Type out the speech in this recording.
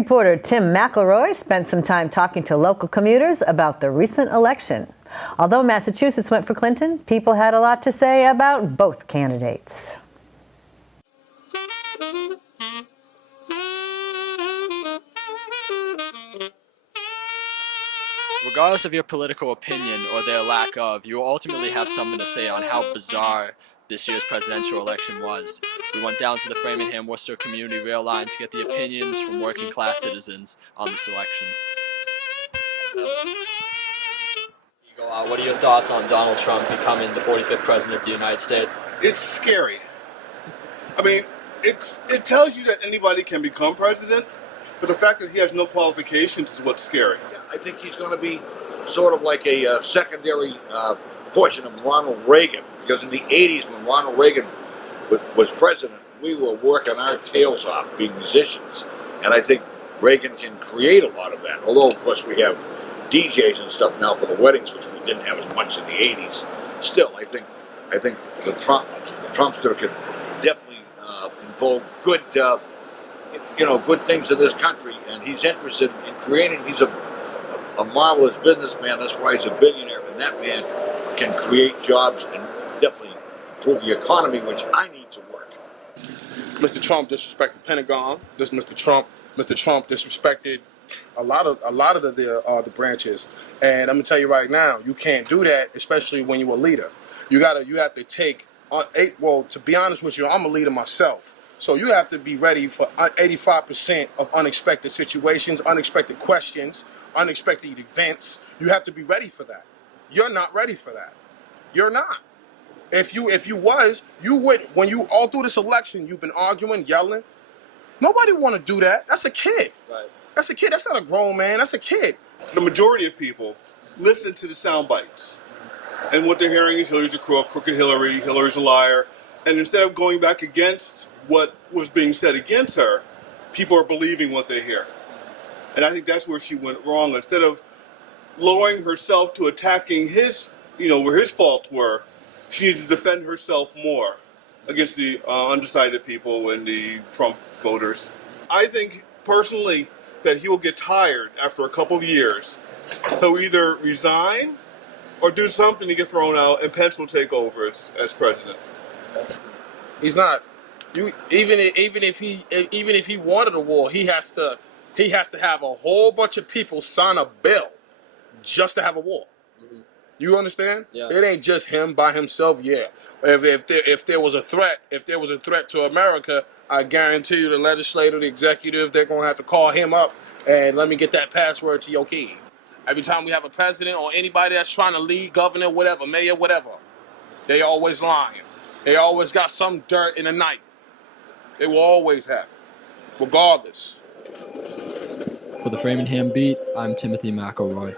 reporter Tim McElroy spent some time talking to local commuters about the recent election. Although Massachusetts went for Clinton, people had a lot to say about both candidates. Regardless of your political opinion or their lack of, you will ultimately have something to say on how bizarre this year's presidential election was. We went down to the Framingham Worcester Community Rail Line to get the opinions from working class citizens on this election. What are your thoughts on Donald Trump becoming the 45th president of the United States? It's scary. I mean, it tells you that anybody can become president, but the fact that he has no qualifications is what's scary. I think he's going to be sort of like a secondary portion of Ronald Reagan, because in the 80s when Ronald Reagan was president, we were working our tails off being musicians, and I think Reagan can create a lot of that, although of course we have DJs and stuff now for the weddings, which we didn't have as much in the 80s. Still, I think the Trumpster could definitely invoke good good things in this country, and he's interested in creating. He's a marvelous businessman. That's why he's a billionaire, and that man can create jobs and definitely improve the economy, which I need to work. Mr. Trump disrespected the Pentagon. Mr. Trump disrespected a lot of the branches, and I'm gonna tell you right now, you can't do that, especially when you're a leader. You have to take to be honest with you, I'm a leader myself, so you have to be ready for 85% of unexpected situations, unexpected questions, unexpected events. You have to be ready for that. You're not ready for that. You're not. If you was, you would. When you all through this election, you've been arguing, yelling. Nobody want to do that. That's a kid. Right. That's a kid. That's not a grown man. That's a kid. The majority of people listen to the sound bites, and what they're hearing is Hillary's a crook, crooked Hillary, Hillary's a liar, and instead of going back against what was being said against her, people are believing what they hear. And I think that's where she went wrong. Instead of lowering herself to attacking where his faults were, she needs to defend herself more against the undecided people and the Trump voters. I think, personally, that he will get tired after a couple of years. He'll either resign or do something to get thrown out, and Pence will take over as president. He's not. Even if he wanted a war, he has to have a whole bunch of people sign a bill just to have a war. Mm-hmm. You understand? Yeah. It ain't just him by himself. Yeah. If there was a threat to America, I guarantee you the legislature, the executive, they're gonna have to call him up and let me get that password to your key. Every time we have a president or anybody that's trying to lead, governor, whatever, mayor, whatever, they always lying. They always got some dirt in the night. They will always have, regardless. For the Framingham Beat, I'm Timothy McElroy.